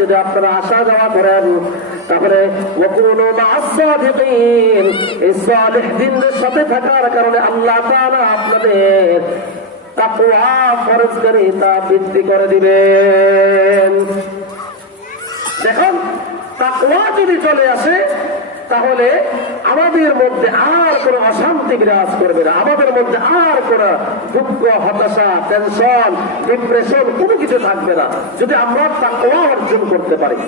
যদি আপনারা আসা যাওয়া করেন তাহলে ওয়াকুনু মা'আস সাদিকিন, এই সালিহদের সাথে থাকার কারণে আল্লাহ তাআলা আপনাদের তাকওয়া ফরজকারিতা বৃদ্ধি করে দিবেন। দেখুন, তাকওয়া যদি চলে আসে তাহলে আমাদের মধ্যে আর কোনো অশান্তি বিরাজ করবে না, আমাদের মধ্যে আর কোনো দুঃখ, হতাশা, টেনশন, ডিপ্রেশন কোনো কিছু থাকবে না যদি আমরা তাকওয়া অর্জন করতে পারি।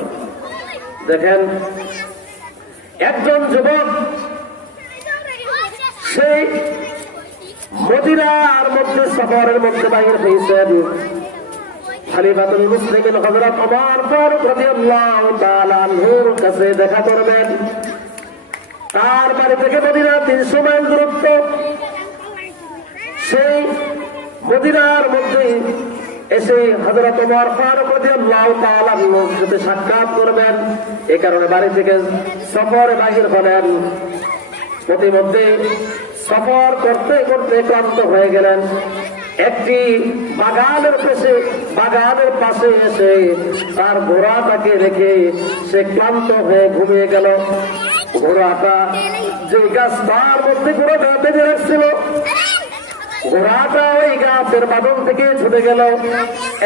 দেখেন, একজন যুবক সেই মদিনার মধ্যে সফরের মধ্যে বাইরে হয়েছেন। খলিফাতুল মুসলিমিন হযরত ওমর ফারুক রাদিয়াল্লাহু তাআলা আনহুর কাছে দেখা করবেন। তার বাড়ি থেকে মদিনা 300 মাইল দূরত্ব। সেই মদিনার মধ্যে এসে হযরত ওমর ফারুক রাদিয়াল্লাহু তাআলা আনহুর সাথে সাক্ষাৎ করবেন। এই কারণে বাড়ি থেকে সফরে বাহির হলেন। প্রতিমধ্যে সফর করতে করতে ক্লান্ত হয়ে গেলেন। একটি বাগানের পাশে এসে তার ঘোড়াটাকে রেখে সে ক্লান্ত হয়ে ঘুমিয়ে গেল। ঘোড়াটা যে গাছটার মধ্যে ঘোড়াটা বেঁধে রাখছিল, ঘোড়াটা ওই গাছের বাঁধন থেকে ছুটে গেল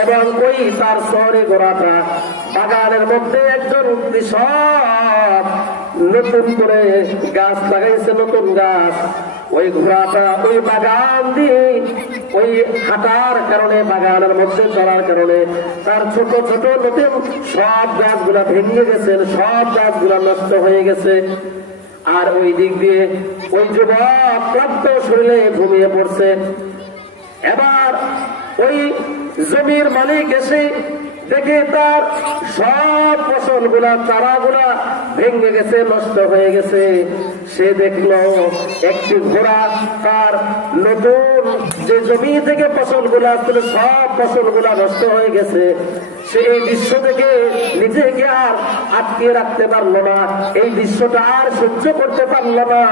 এবং ওই তার শহরে ঘোড়াটা বাগানের মধ্যে একজন কৃষক নতুন করে গাছ লাগাইছে, নতুন গাছ। ওই ঘোড়াটা ওই বাগান দিয়ে ওই হাঁটার কারণে, বাগানের মধ্যে চলার কারণে তার ছোট ছোট নতুন সব গাছগুলা ভেঙে গেছে, সব গাছগুলা নষ্ট হয়ে গেছে। আর ওই দিক দিয়ে ওই যুবক ক্লান্ত শরীরে ঘুমিয়ে পড়ছে। এবার ওই জমির মালিক এসে দেখে তার সব ফসলগুলা, চারাগুলা ভেঙে গেছে, নষ্ট হয়ে গেছে। সে দেখলো একটি ঘোড়া তার নতুন যে জমি থেকে ফসলগুলা আসলে সব ফসলগুলা নষ্ট হয়ে গেছে। সে এই দৃশ্য থেকে নিজেকে আর আটকে রাখতে পারলো না, এই দৃশ্যটা আর সহ্য করতে পারলো না।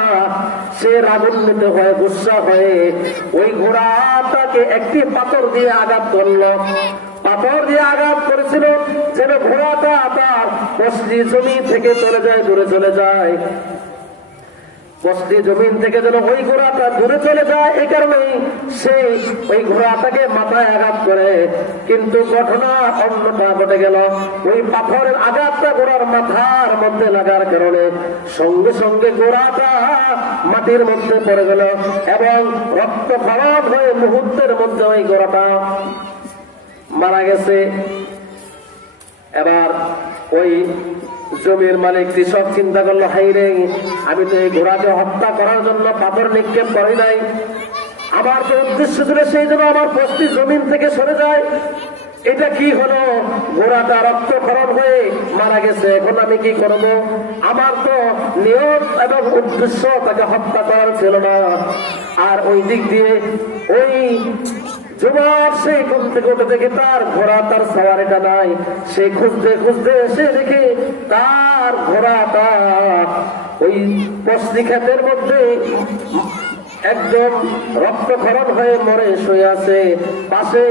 সে রাগান্বিত হয়ে, গুসা হয়ে ওই ঘোড়াটাকে একটি পাথর দিয়ে আঘাত করলো। পাথর দিয়ে আঘাত করেছিল যেন ঘোড়াটা তার বসতি জমি থেকে চলে যায়, দূরে চলে যায়। বসতি জমিন থেকে যেন ওই ঘোড়াটা দূরে চলে যায়, এই কারণেই সে ওই ঘোড়াটাকে মাথায় আঘাত করে। কিন্তু ঘটনা অন্যটা ঘটে গেল। ওই পাথরের আঘাতটা ঘোড়ার মাথার মধ্যে লাগার কারণে সঙ্গে সঙ্গে ঘোড়াটা মাটির মধ্যে পড়ে গেল এবং রক্ত খরচ হয়ে মুহূর্তের মধ্যে ওই ঘোড়াটা মারা গেছে। এবার ওই জমির মালিক কৃষক চিন্তা করলো, হাই রে, আমি তো এই ঘোড়াকে হত্যা করার জন্য পাথর নিক্ষেপ করি নাই, আমার তো উদ্দেশ্য ছিল সেই জন্য আমার বস্তি জমিন থেকে সরে যায়। এটা কি হলো, ঘোড়াটা রক্তক্ষরণ হয়ে মারা গেছে, এখন আমি কি করবো? আমার তো নিয়ত এবং উদ্দেশ্য তাকে হত্যা করার ছিল না। আর ওই দিক দিয়ে ওই যুবক সেই ঘুম থেকে উঠে দেখে তার ঘোড়া, তার সাওয়ারিটা নাই। সে খুঁজতে খুঁজতে এসে দেখে তার ঘোড়াটা ওই বস্তি ক্ষেতের মধ্যে একদম রক্তক্ষরণ হয়ে মরে শুয়ে আছে। পাশে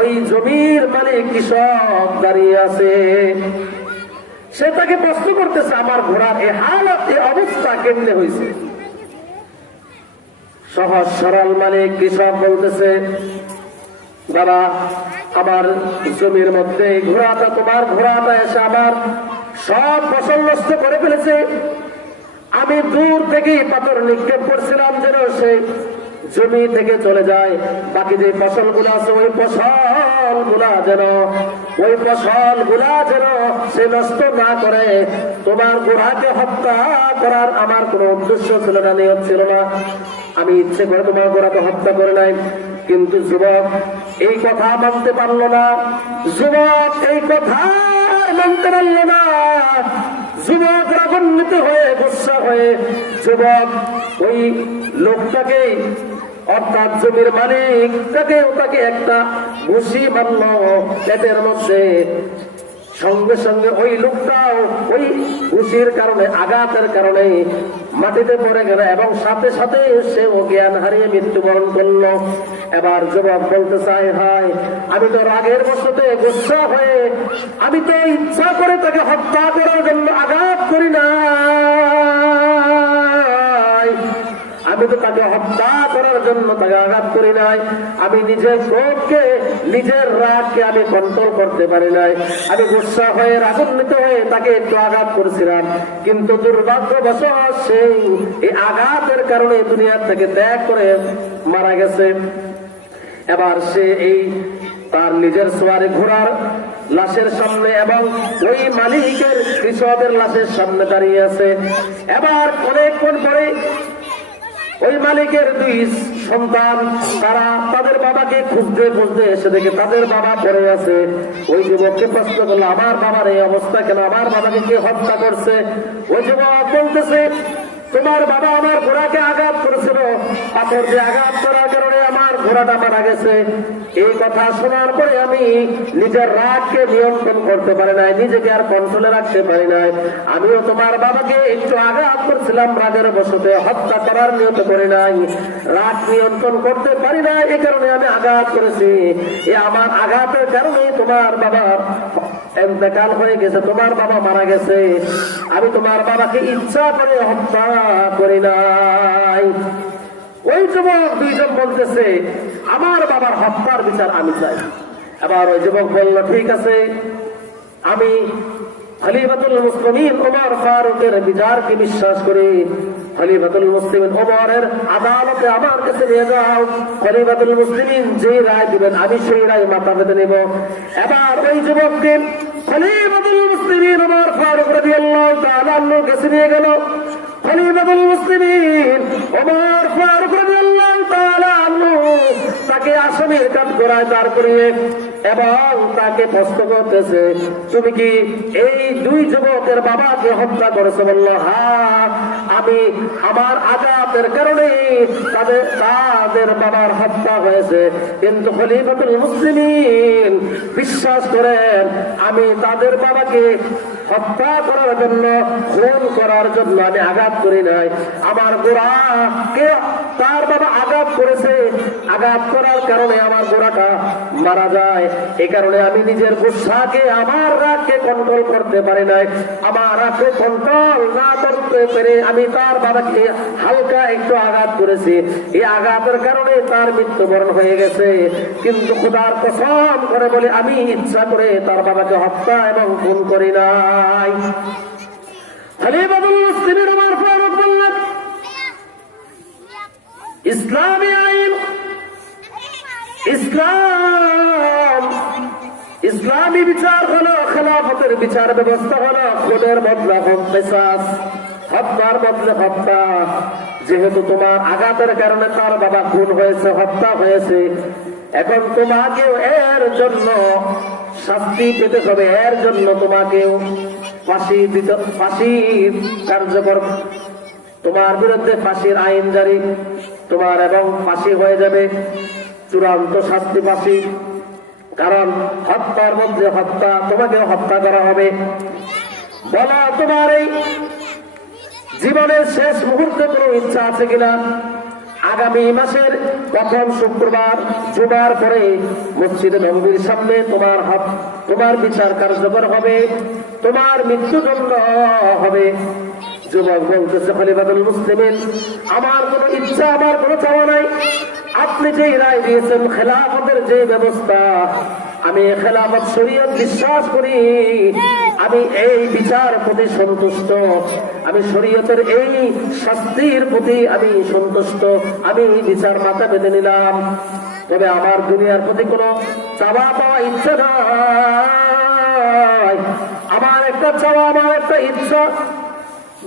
ওই জমির মালিক কৃষক দাঁড়িয়ে আছে। সে তাকে প্রশ্ন করতেছে, আমার ঘোড়ার এই হালত, এই অবস্থা কেমনে হয়েছে? সহজ সরল মালিক কৃষক বলতেছে, বাবা, আমার জমির মধ্যে ঘোড়াটা, তোমার ঘোড়াটা এসে আমার সব ফসল নষ্ট করে ফেলেছে। আমি দূর থেকে পাথর নিক্ষেপ করছিলাম যেন সে জমি থেকে চলে যায়। বাকি যে ফসলগুলো আছে ওই ফসলগুলা যেন সে নষ্ট না করে। তোমার ঘোড়াকে হত্যা করার আমার কোনো উদ্দেশ্য ছিল না, নিয়ত ছিল না। আমি ইচ্ছে করে তোমার ঘোড়াকে হত্যা করে নাই। কিন্তু যুবক এই কথা মানতে পারলো না। যুবক এই কথা মানতে পারলো না। যুবক রাগান্বিত হয়ে, গুসা হয়ে যুবক ওই লোকটাকে, অর্থাৎ জমির মালিক তাকে একটা ঘুষি মারল পেটের মধ্যে। সঙ্গে সঙ্গে ওই লোকটাও ওই ঘুষির কারণে, আঘাতের কারণে মাটিতে পড়ে গেল এবং সাথে সাথে সেও জ্ঞান হারিয়ে মৃত্যুবরণ করলো। এবার যুবক বলতে চাই, হায় আমি তো রাগের বশতে গুসা হয়ে আমি তো ইচ্ছা করে তাকে হত্যা করার জন্য আঘাত করি না, আমি তো তাকে হত্যা করার জন্য তাকে আঘাত করি নাই। আমি নিজের ক্রোধকে, নিজের রাগকে আমি কন্ট্রোল করতে পারি নাই। আমি গুসা হয়ে, রাগান্বিত হয়ে তাকে একটু আঘাত করেছিলাম, কিন্তু দুর্ভাগ্যবশত সেই এই আঘাতের কারণে দুনিয়ার থেকে ত্যাগ করে মারা গেছে। এবার সে এই তার নিজের সোয়ারে ঘোড়ার লাশের সামনে এবং ওই মালিকের কৃষকের লাশের সামনে দাঁড়িয়ে আছে। এবার অনেকক্ষণ পরে ওই মালিকের দুই সন্তান তারা তাদের বাবাকে খুঁজতে খুঁজতে এসে দেখে তাদের বাবা পড়ে আছে। ওই যুবককে প্রশ্ন করলো, আমার বাবার এই অবস্থা কেন, আমার বাবাকে কে হত্যা করছে? ওই যুবক বলতেছে, তোমার বাবা আমার ঘোড়াকে আঘাত করেছিল, পাথর দিয়ে আঘাত করার কারণে আমার ঘোড়াটা মারা গেছে। এই কথা শোনার পরে আমি নিজের রাগকে নিয়ন্ত্রণ করতে পারি নাই, নিজেকে আর কন্ট্রোলে রাখতে পারি নাই। আমিও তোমার বাবাকে একটু আঘাত করছিলাম, রাগের বশতে হত্যা করার নিয়ত করি নাই, রাগ নিয়ন্ত্রণ করতে পারি না, এই কারণে আমি আঘাত করেছি। এই আমার আঘাতের কারণে তোমার বাবার ইন্তেকাল হয়ে গেছে, তোমার বাবা মারা গেছে। আমি তোমার বাবাকে ইচ্ছা করে হত্যা করি নাই। ওই যুবক দুইজন বলতেছে, আমার বাবার হত্যার বিচার আমি চাই। আবার ওই যুবক বলল, ঠিক আছে, আমি খলিফাতুল মুসলিমিন ওমর ফারুকের বিচারকে বিশ্বাস করি। খলিফাতুল মুসলিমিন ওমরের আদালতে আমার কাছে নিয়ে যাও, খলিফাতুল মুসলিমিন যে রায় দিবেন আমি সেই রায় মাথা পেতে নেব। এবার ওই যুবককে খলিফাতুল মুসলিমিন ওমর ফারুক রাদিয়াল্লাহু তাআলা আনহুর কাছে নিয়ে গেল। খলিফাতুল মুসলিমিন ওমর ফারুক রাদিয়াল্লাহু তাআলা আনহু তাকে আসামির কাঠগড়ায় দাঁড় করিয়ে এবং তাকে প্রশ্ন করতেছে, তুমি কি এই দুই যুবকের বাবাকে হত্যা করেছো? বলল, হ্যাঁ, আমি আমার আঘাতের কারণে তাদের বাবার হত্যা হয়েছে। কিন্তু খলিফাতুল মুসলিমিন বিশ্বাস করেন, আমি তাদের বাবাকে হত্যা করার জন্য, খুন করার জন্য আমি আঘাত করি নাই। আমার ঘোড়াকে তার বাবা আঘাত করেছে, আঘাত করার কারণে আমার ঘোড়াটা মারা যায়। এই কারণে আমি নিজের গুসাকে, আমার রাগকে কন্ট্রোল করতে পারি নাই। আমার রাগকে কন্ট্রোল না করতে পেরে আমি তার বাবাকে হালকা একটু আঘাত করেছি। এই আঘাতের কারণে তার মৃত্যুবরণ হয়ে গেছে। কিন্তু খোদার কসম করে বলে আমি ইচ্ছা করে তার বাবাকে হত্যা এবং খুন করি নাই। খলিফাতুল মুসলিমিন ওমর ফারুক বললেন, ইসলামী আইন, ইসলামী বিচার হলো, খেলাফতের বিচার ব্যবস্থা হলো খুনের বদলা কিসাস, হত্যার বদলে হত্যা। যেহেতু তোমার আঘাতের কারণে তার বাবা খুন হয়েছে, হত্যা হয়েছে, এখন তোমাকেও এর জন্য শাস্তি পেতে হবে, এর জন্য তোমাকেও ফাঁসির কার্যকর, তোমার বিরুদ্ধে ফাঁসির আইন জারি, তোমার এবং ফাঁসি হয়ে যাবে, চূড়ান্ত শাস্তি ফাঁসি। কারণ হত্যার মধ্যে হত্যা, তোমাকে হত্যা করা হবে। বলা, তোমার এই জীবনের শেষ মুহূর্তে কোনো ইচ্ছা আছে কিনা? আগামী মাসের প্রথম শুক্রবার জুমার পরে মসজিদে নববীর সামনে তোমার বিচার কার্যকর হবে, তোমার মৃত্যুদণ্ড হবে। যুবক বলতেছে, খলিফাতুল মুসলিমিন, আমার কোনো ইচ্ছা, আমার কোনো চাওয়া নাই। আপনি যেই রায় দিয়েছেন, খেলাফতের যে ব্যবস্থা, আমি খেলাফত শরীয়ত বিশ্বাস করি, আমি এই বিচার প্রতি সন্তুষ্ট, আমি শরীয়তের এই শাস্তির প্রতি আমি সন্তুষ্ট, আমি বিচার মাথা বেঁধে নিলাম। তবে আমার দুনিয়ার প্রতি কোনো চাওয়া পাওয়া ইচ্ছা নাই। আমার একটা চাওয়া, আমার একটা ইচ্ছা,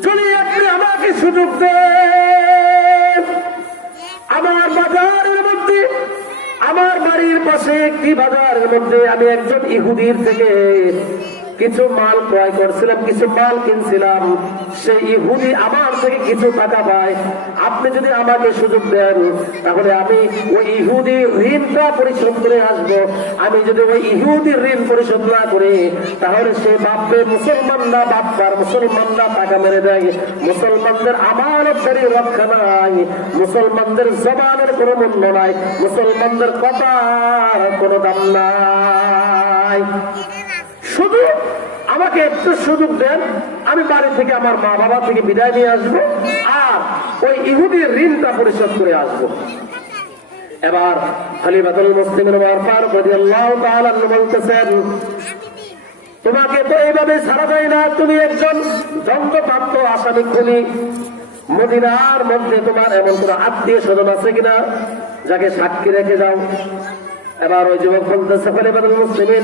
যদি আপনি আমাকে সুযোগ দেন, আমার বাজারের মধ্যে, আমার বাড়ির পাশে একটি বাজারের মধ্যে আমি একজন ইহুদির থেকে কিছু মাল ক্রয় করছিলাম, কিছু মাল কিনছিলাম, সেই ইহুদি আমার থেকে কিছু টাকা পায়। আপনি যদি আমাকে সুযোগ দেন তাহলে আমি ওই ইহুদির ঋণটা পরিশোধ করে আসবো। আমি যদি ওই ইহুদির ঋণ পরিশোধ না করি তাহলে সে ভাববে মুসলমানরা বাপ্পার, মুসলমানরা টাকা মেরে দেয়, মুসলমানদের আমানতদারি রক্ষা নাই, মুসলমানদের জবানের কোনো মূল্য নাই, মুসলমানদের কথার কোনো দাম নাই। শুধু আমাকে একটু সুযোগ দেন, আমি বাড়ি থেকে আমার মা বাবা থেকে বিদায় নিয়ে আসবো আর ওই ইহুদির ঋণটা পরিশোধ করে আসবো। এবার খলিফাতুল মুসলিমিন ওমর ফারুক রাদিয়াল্লাহু তাআলা বলতেছেন, তোমাকে তো এইভাবে ছাড়া যায় না, তুমি একজন দণ্ডপ্রাপ্ত আসামি খুনি। মদিনার মধ্যে তোমার এমন কোন আত্মীয় স্বজন আছে কিনা যাকে সাক্ষী রেখে যাও। এবার ওই যুবক বলতেছে, খলিফাতুল মুসলিমিন,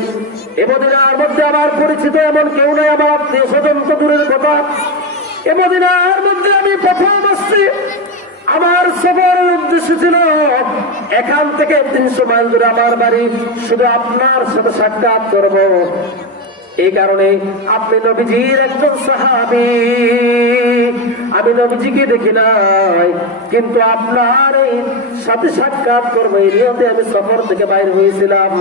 এ মদিনার মধ্যে আমার পরিচিত এমন কেউ নাই, আমার আত্মীয় স্বজন তো দূরের কথা। এ মদিনার মধ্যে আমি প্রথম আসছি, আমার সফরের উদ্দেশ্য ছিল এখান থেকে 300 মাইল দূরে আমার বাড়ি, শুধু আপনার সাথে সাক্ষাৎ করব। এই কারণে আপনি নবীজির একজন সাহাবী, আমি নবীজিকে দেখি নাই, কিন্তু আপনার এই সাথে সাক্ষাৎ করবো এই নিয়তে আমি সফর থেকে বাইর হয়েছিলাম।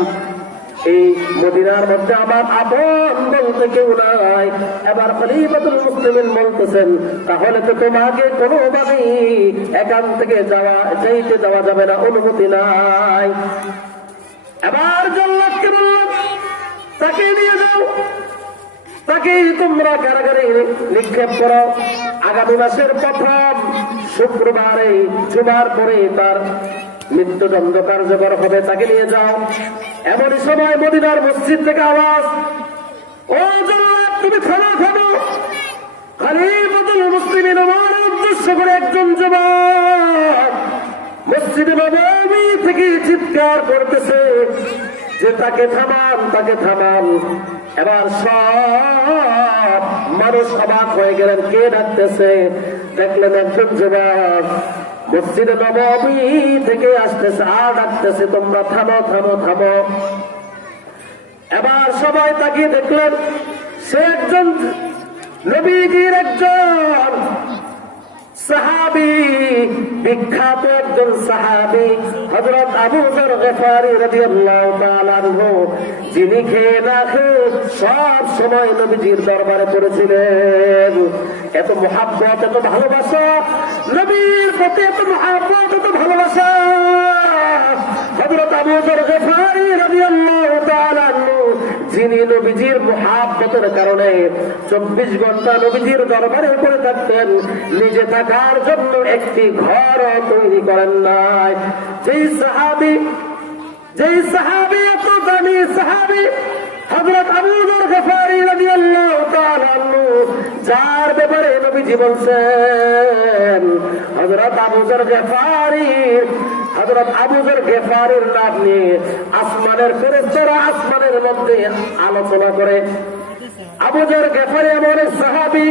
এই মদিনার মধ্যে আমার আপন বলতে কেউ নাই। এবার খলিফাতুল মুসলিমিন বলতেছেন, তাহলে তো তোমাকে কোনোভাবেই এখান থেকে যাইতে দেওয়া যাবে না, অনুমতি নাই। এবার জল্লাদকে বললেন, তাকে নিয়ে যাও, তাকে তোমরা কারাগারে নিক্ষেপ করো। আগামী মাসের প্রথম শুক্রবারে জুমার পরে তার মৃত্যুদণ্ড কার্যকর হবে, তাকে নিয়ে যাও। এমন সময় মদিনার মসজিদ থেকে আওয়াজ, ও জল্লাদ তুমি খানা খাবো। খলিফাতুল মুসলিমিন ওমর উদ্দেশ্য করে একজন যুবক মসজিদে নববী থেকে চিৎকার করতেছে যে তাকে থামান, তাকে থামান। এবার সব মানুষ অবাক হয়ে গেলেন, কে ডাকতেছে? দেখলেন একজন যুবক মসজিদে নববী থেকে আসতেছে আর ডাকতেছে, তোমরা থামো থামো থামো। এবার সবাই তাকিয়ে দেখলেন সে একজন নবীজির একজন সাহাবী, বিখ্যাত একজন সাহাবী হযরত আবু যর গফারী রাদিয়াল্লাহু তাআলা আনহু, যিনি খেয়ে না খেয়ে সব সময় নবীজির দরবারে পড়েছিলেন। এত মুহাব্বত, এত ভালোবাসা নবীর প্রতি, এত মুহাব্বত, এত ভালোবাসা। হযরত আবু যর গফারী রাদিয়াল্লাহু তাআলা আনহু, যিনি নবীজির মুহাব্বতের কারণে 24 ঘন্টা নবীজির দরবারে পড়ে থাকতেন, নিজে থাকার জন্য একটি ঘর তৈরি করেন নাই। যেই সাহাবী এত দামি সাহাবী হযরত আবু যর গফারী রাদিয়াল্লাহু তাআলা আনহু, যার ব্যাপারে নবীজি বলছেন হযরত আবু যর গফারীর নাম নিয়ে আসমানের ফেরেশতারা আসমানের মধ্যে আলোচনা করে। আবু যর গফারী এমন এক সাহাবী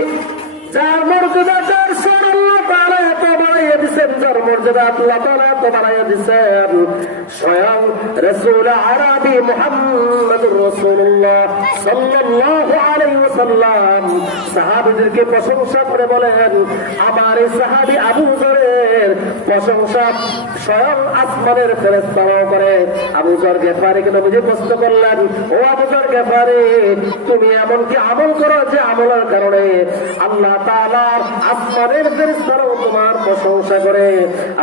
যার মর্যাদা, যার শান আল্লাহ তাআলা এত বাড়াইয়া দিয়েছেন, যার মর্যাদা আল্লাহ তাআলা এত বাড়াইয়া দিয়েছেন, স্বয়ং রাসূল আরবি মুহাম্মদুর রাসূলুল্লাহ সাল্লাল্লাহু আলাইহি ওয়াসাল্লাম সাহাবীদেরকে প্রশংসা করে বলেন, আমার এই সাহাবী আবু যরের প্রশংসা স্বয়ং আসমানের ফেরেশতারাও করে। আবু যর গফারীকে নবীজি প্রশ্ন করলেন, ও আবু যর গফারী, তুমি এমন কি আমল করো যে আমলের কারণে আল্লাহ তাআলার আসমানের ফেরেশতারাও তোমার প্রশংসা করে?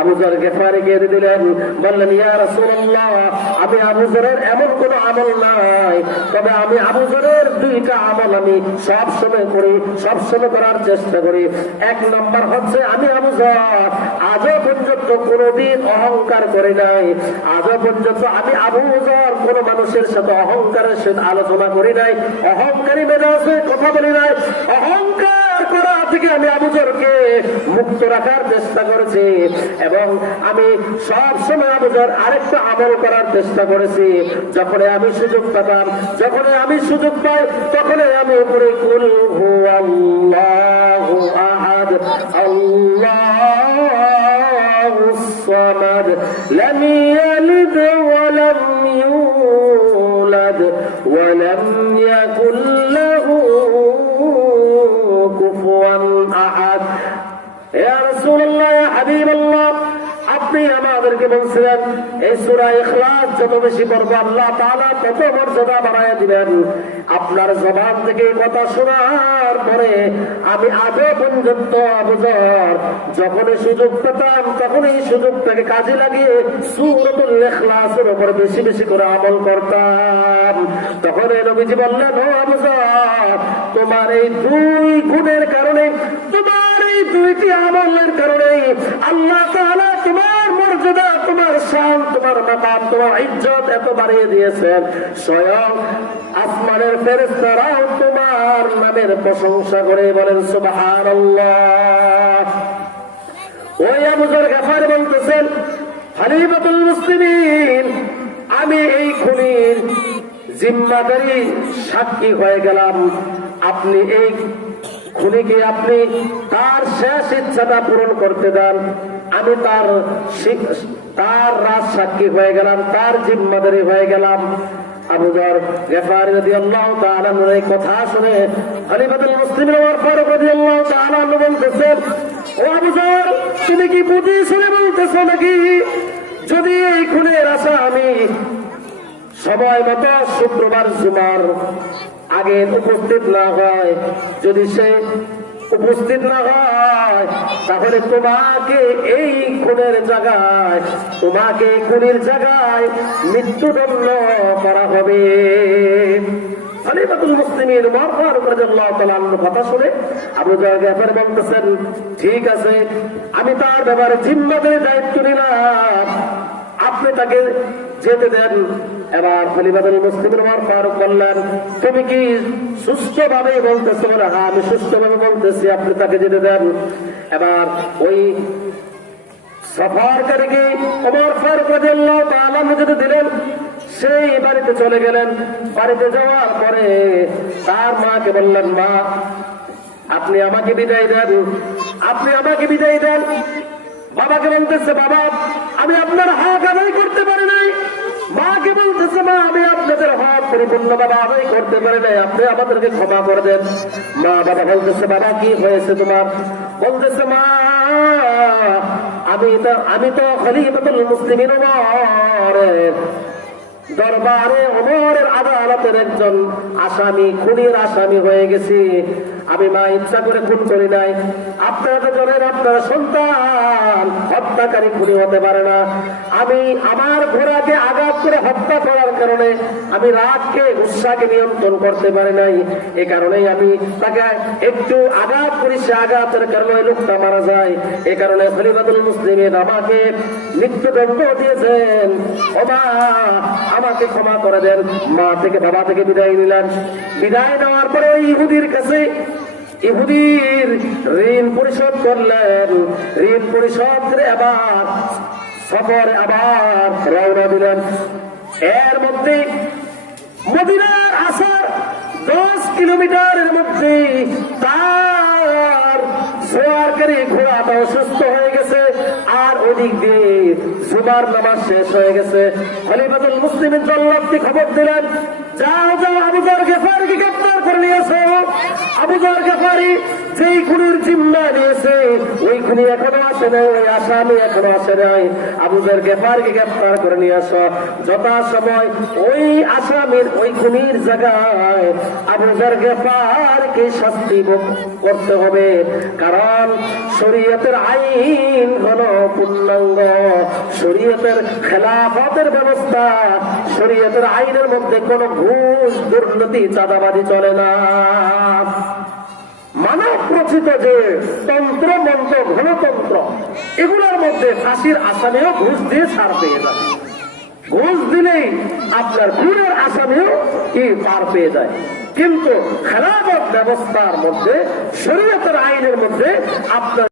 আবু যর গফারীকে দিলেন, বললেন, ইয়া রাসূলুল্লাহ, আমি আবু যরের এমন কোন আমল নাই, তবে আমি আবু যরের 2টা আমল আমি সব সময় করি, সব সময় করার চেষ্টা করি। 1 নম্বর হচ্ছে, আমি আবু যর আজও পর্যন্ত কোনদিন অহংকার করি নাই। আজও পর্যন্ত আমি আবু যর কোন মানুষের সাথে অহংকারের সাথে আলোচনা করি নাই, অহংকারী মেজাজে কথা বলি নাই। অহংকার করা থেকে আমি আবু যরকে মুক্ত রাখার চেষ্টা করেছি এবং আমি সব সময় আবু যর আরেকটা আমল করার চেষ্টা করেছি। যখনই আমি সুযোগ পেতাম, যখনই আমি সুযোগ পাই, তখনই আমি উপরে কুল হুয়াল্লাহু আহাদ আল্লাহুস সামাদ লাম ইয়ালিদ ওয়া লাম ইউলাদ ওয়া লাম ইয়াকুল বলছিলেন এই সূরা ইখলাস যত বেশি পড়বো আল্লাহ তাআলা তত মর্যাদা বাড়ায় দিবেন। আপনার জবান থেকে কথা শোনার পরে আমি আজও পর্যন্ত আবু যর যখনই সুযোগ পেতাম তখনই সুযোগটাকে কাজে লাগিয়ে সূরাতুল ইখলাসের উপর বেশি বেশি করে আমল করতাম। তখন নবীজি বললেন, ও আবু যর, তোমার এই দুই গুণের কারণে, তোমার এই দুইটি আমলের কারণে আল্লাহ তাআলা তোমার মর্যাদা, তোমার শান, তোমার মাকাম, তোমার ইজ্জত এত বাড়িয়ে দিয়েছেন, স্বয়ং আসমানের ফেরেশতারাও তোমার নামের প্রশংসা করে বলেন সুবহানাল্লাহ। ওই আবু যর গফারি বলতেছেন, খলিফাতুল মুসলিমিন, আমি এই খুনির জিম্মাদারি সাক্ষী হয়ে গেলাম। আপনি এই খুনিকে আপনি তার শেষ ইচ্ছাটা পূরণ করতে দেন। আমি তার রাজ সাক্ষী হয়ে গেলাম, তার জিম্মাদারি হয়ে গেলাম। আবু যর গফারি রাদিয়াল্লাহু তাআলা এই কথা শুনে খলিফাতুল মুসলিমিন ওমর ফারুক রাদিয়াল্লাহু তাআলা বলতেছেন, ও আবু যর, তুমি কি বুঝে শুনে বলতেছো নাকি? যদি এই খুনের আশা আমি সময় মতো শুক্রবার জুমার আগে উপস্থিত না হয়, যদি সে উপস্থিত না হয়, তাহলে তোমাকে এই খুনের জায়গায়, তোমাকে খুনের জায়গায় মৃত্যুদণ্ড করা হবে। খলিফাতুল মুসলিমিন ওমর ফারুক রাদিয়াল্লাহু তাআলা কথা শুনে আবু যর গফারি বলতেছেন, ঠিক আছে, আমি তার ব্যাপারে জিম্মাদারি দায়িত্ব নিলাম, আপনি তাকে যেতে দেন। এবার খলিফাতুল মুসলিমিন ওমর ফারুক বললেন, তুমি কি সুস্থভাবে বলতেছো? বলে, হ্যাঁ, আমি সুস্থভাবে বলতেছি, আপনি তাকে যেতে দেন। এবার ওই সফরকারীকে ওমর ফারুক রাদিয়াল্লাহু তাআলা যেতে দিলেন। সেই বাড়িতে চলে গেলেন। বাড়িতে যাওয়ার পরে তার মাকে বললেন, মা, আপনি আমাকে বিদায় দেন, আপনি আমাকে বিদায় দেন। বাবাকে বলতেছে, বাবা, আমি আপনার হক আদায় করতে পারি নাই। মাকে বলতেছে, মা, আমি আপনাদের হক পরিপূর্ণভাবে আদায় করতে পারি নাই, আপনি আমাদেরকে ক্ষমা করে দেন। মা বাবা বলতেছে, বাবা, কি হয়েছে তোমার? বলতেছে, মা, আমি তো খলিফাতুল মুসলিমিন ওমরের দরবারে, ওমরের আদালতের একজন আসামি, খুনের আসামি হয়ে গেছি। আমি মা ইচ্ছা করে খুন করি নাই। আপনারা তো জানেন, আপনার সন্তান হত্যাকারী খুনি হতে পারে না। আমি আমার ঘোড়াকে আঘাত করে হত্যা করার কারণে আমি রাগকে, উৎসাহকে নিয়ন্ত্রণ করতে পারি নাই। এ কারণেই আমি তাকে একটু আঘাত করি, সে আঘাতের কারণে লোকটা মারা যায়। এ কারণে খলিফাতুল মুসলিমিন আমাকে মৃত্যুদণ্ড দিয়েছেন। ও মা, আমাকে ক্ষমা করে দেন। মা থেকে, বাবা থেকে বিদায় নিলেন। বিদায় নেওয়ার পরে ওই ইহুদির কাছে, ইহুদির ঋণ পরিশোধ করলেন। ঋণ পরিশোধ করে আবার সফরে আবার রওনা দিলেন। এর মধ্যে মদিনার আসার 10 কিলোমিটারের মধ্যে তার সওয়ারকারী ঘোড়াটা অসুস্থ হয়ে গেছে, আর ওদিক দিয়ে জুমার নামাজ শেষ হয়ে গেছে। খলিফাতুল মুসলিমিন জল্লাদকে খবর দিলেন, যাও যাও, আবু যর গফারিকে গ্রেফতার করে নিয়ে এসো। আবু যর গফারি যেই খুনির জিম্মা নিয়েছে, ওই খুনি এখনো আসে নাই, ওই আসামি এখনো আসে নাই। আবু যর গফারিকে গ্রেফতার করে নিয়ে আসো। যথাসময় ওই আসামির, ওই খুনির জায়গায় আবু যর গফারিকে শাস্তি ভোগ করতে হবে। কারণ শরীয়তের আইন হলো পূর্ণাঙ্গ, শরীয়তের খেলাফতের ব্যবস্থা, শরীয়তের আইনের মধ্যে কোন ঘুষ, দুর্নীতি, চাঁদাবাজি চলে না। মানব রচিত যে তন্ত্র মন্ত্র, গণতন্ত্র, এগুলোর মধ্যে ফাঁসির আসামিও ঘুষ দিয়ে ছাড় পেয়ে যায়। ঘুষ দিলেই আপনার খুনের আসামিও কি পার পেয়ে যায়। কিন্তু খেলাফত ব্যবস্থার মধ্যে, শরীয়তের আইনের মধ্যে আপনার